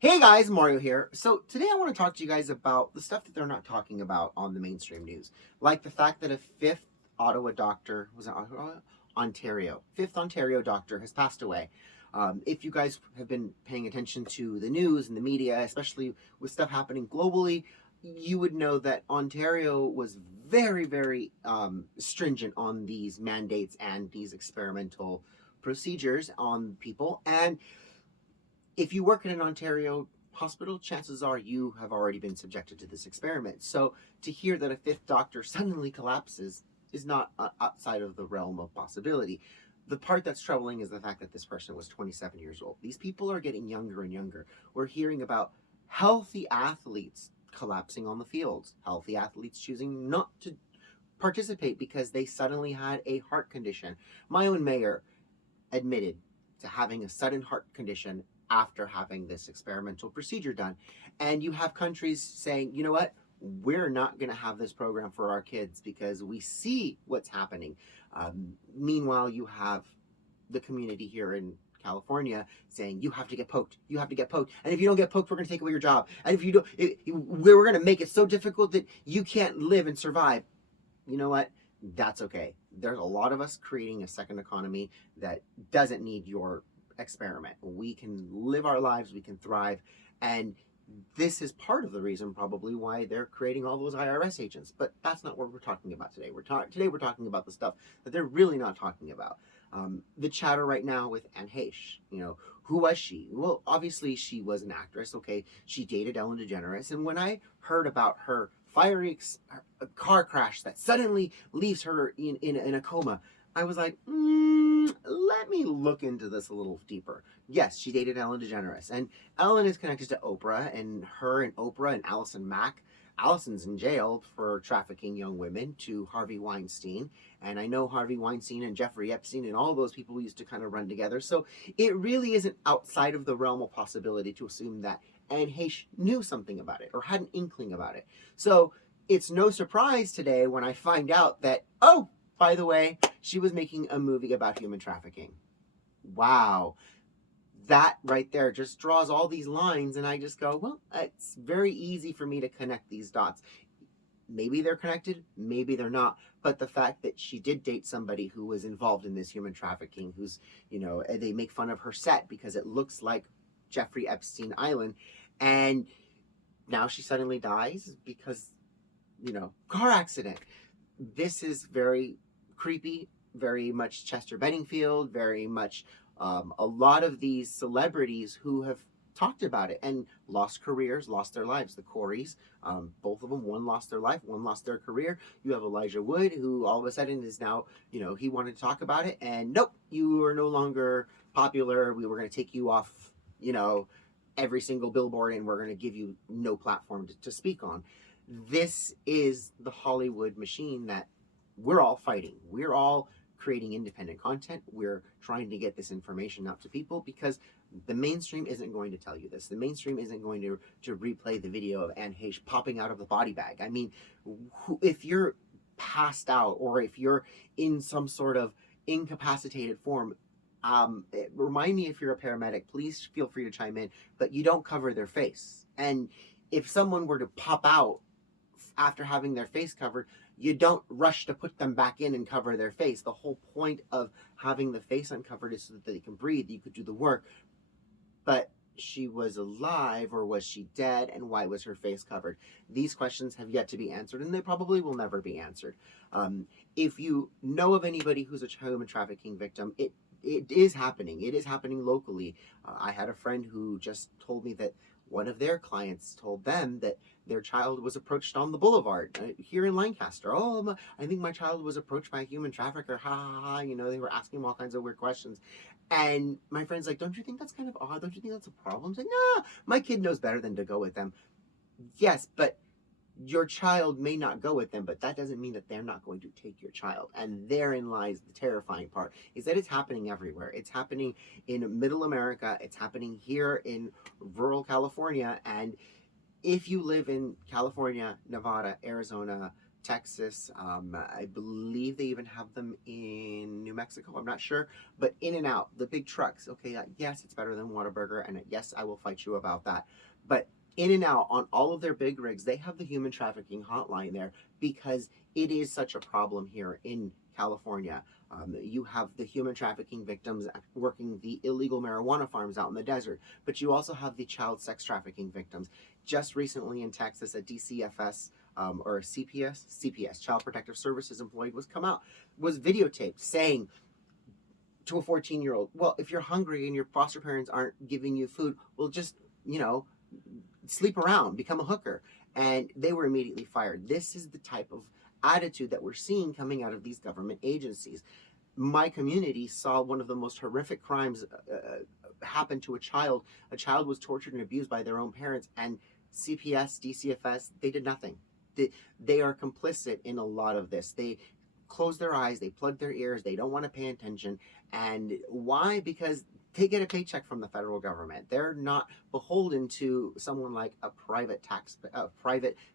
Hey guys, Mario here. So today I want to talk to you guys about the stuff that they're not talking about on the mainstream news, like the fact that a fifth Ottawa doctor was it Ottawa? Ontario, fifth Ontario doctor has passed away. If you guys have been paying attention to the news and the media, especially with stuff happening globally, you would know that Ontario was very stringent on these mandates and these experimental procedures on people. And if you work in an Ontario hospital, chances are you have already been subjected to this experiment. So to hear that a fifth doctor suddenly collapses is not outside of the realm of possibility. The part that's troubling is the fact that this person was 27 years old. These people are getting younger and younger. We're hearing about healthy athletes collapsing on the fields, healthy athletes choosing not to participate because they suddenly had a heart condition. My own mayor admitted to having a sudden heart condition after having this experimental procedure done. And you have countries saying, you know what, we're not going to have this program for our kids because we see what's happening. Meanwhile, you have the community here in California saying you have to get poked, you have to get poked, and if you don't get poked, we're going to take away your job, and if you don't, we're going to make it so difficult that you can't live and survive. You know what? That's okay. There's a lot of us creating a second economy that doesn't need your experiment. We can live our lives, we can thrive, and this is part of the reason probably why they're creating all those IRS agents. But that's not what we're talking about today. Today we're talking about the stuff that they're really not talking about. The chatter right now with Anne Heche. Who was she? Well, obviously she was an actress. Okay, she dated Ellen DeGeneres, and when I heard about her fiery car crash that suddenly leaves her in a coma, I was like, let me look into this a little deeper. Yes, she dated Ellen DeGeneres, and Ellen is connected to Oprah, and her and Oprah and Allison Mack. Allison's in jail for trafficking young women to Harvey Weinstein. And I know Harvey Weinstein and Jeffrey Epstein and all those people used to kind of run together. So it really isn't outside of the realm of possibility to assume that Anne Heche knew something about it or had an inkling about it. So it's no surprise today when I find out that, oh, by the way, she was making a movie about human trafficking. Wow. That right there just draws all these lines, and I just go, well, it's very easy for me to connect these dots. Maybe they're connected, maybe they're not. But the fact that she did date somebody who was involved in this human trafficking, they make fun of her set because it looks like Jeffrey Epstein Island. And now she suddenly dies because, car accident. This is very creepy, very much Chester Benningfield, very much a lot of these celebrities who have talked about it and lost careers, lost their lives. The Coreys, both of them, one lost their life, one lost their career. You have Elijah Wood, who all of a sudden is now, he wanted to talk about it, and nope, you are no longer popular. We were going to take you off, every single billboard, and we're going to give you no platform to speak on. This is the Hollywood machine that we're all fighting. We're all creating independent content. We're trying to get this information out to people because the mainstream isn't going to tell you this. The mainstream isn't going to replay the video of Anne Heche popping out of the body bag. I mean, if you're passed out or if you're in some sort of incapacitated form, remind me if you're a paramedic, please feel free to chime in, but you don't cover their face. And if someone were to pop out after having their face covered, you don't rush to put them back in and cover their face. The whole point of having the face uncovered is so that they can breathe, you could do the work. But she was alive, or was she dead, and why was her face covered? These questions have yet to be answered, and they probably will never be answered. If you know of anybody who's a human trafficking victim, it is happening. It is happening locally. I had a friend who just told me that one of their clients told them that their child was approached on the boulevard here in Lancaster. Oh, I think my child was approached by a human trafficker. Ha ha ha. They were asking him all kinds of weird questions. And my friend's like, don't you think that's kind of odd? Don't you think that's a problem? It's like, no, my kid knows better than to go with them. Yes, but your child may not go with them, but that doesn't mean that they're not going to take your child. And therein lies the terrifying part, is that it's happening everywhere. It's happening in middle America. It's happening here in rural California. And if you live in California, Nevada, Arizona, Texas. I believe they even have them in New Mexico. I'm not sure, but In and Out, the big trucks. Okay, yes, it's better than Whataburger, and yes, I will fight you about that. But In and Out, on all of their big rigs, they have the human trafficking hotline there because it is such a problem here in California. You have the human trafficking victims working the illegal marijuana farms out in the desert, but you also have the child sex trafficking victims. Just recently in Texas, a DCFS or a CPS, Child Protective Services employee was videotaped saying to a 14-year-old, well, if you're hungry and your foster parents aren't giving you food, well, just, sleep around, become a hooker. And they were immediately fired. This is the type of attitude that we're seeing coming out of these government agencies. My community saw one of the most horrific crimes happen to a child. A child was tortured and abused by their own parents, and CPS, DCFS, they did nothing. They are complicit in a lot of this. They close their eyes, they plug their ears, they don't want to pay attention. And why? Because they get a paycheck from the federal government. They're not beholden to someone like a private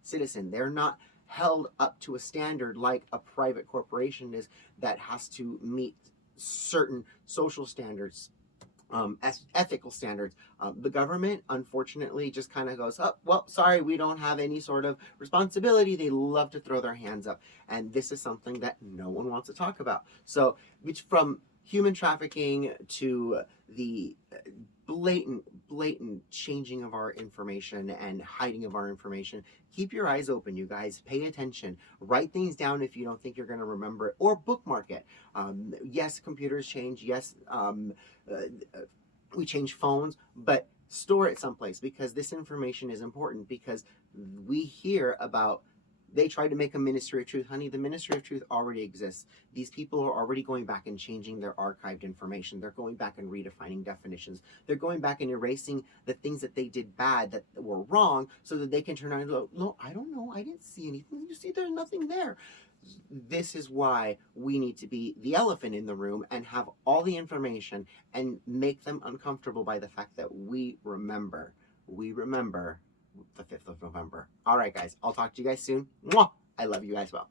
citizen. They're not held up to a standard like a private corporation is that has to meet certain social standards, ethical standards. The government, unfortunately, just kind of goes, oh, well, sorry, we don't have any sort of responsibility. They love to throw their hands up. And this is something that no one wants to talk about. So from human trafficking to the blatant changing of our information and hiding of our information, keep your eyes open, you guys. Pay attention. Write things down if you don't think you're going to remember it, or bookmark it. Yes, computers change. Yes, we change phones, but store it someplace, because this information is important. Because we hear about, they tried to make a Ministry of Truth. Honey, the Ministry of Truth already exists. These people are already going back and changing their archived information. They're going back and redefining definitions. They're going back and erasing the things that they did bad, that were wrong, so that they can turn around and go, no, I don't know. I didn't see anything. You see, there's nothing there. This is why we need to be the elephant in the room and have all the information and make them uncomfortable by the fact that we remember. We remember the 5th of November. All right, guys. I'll talk to you guys soon. Mwah! I love you guys well.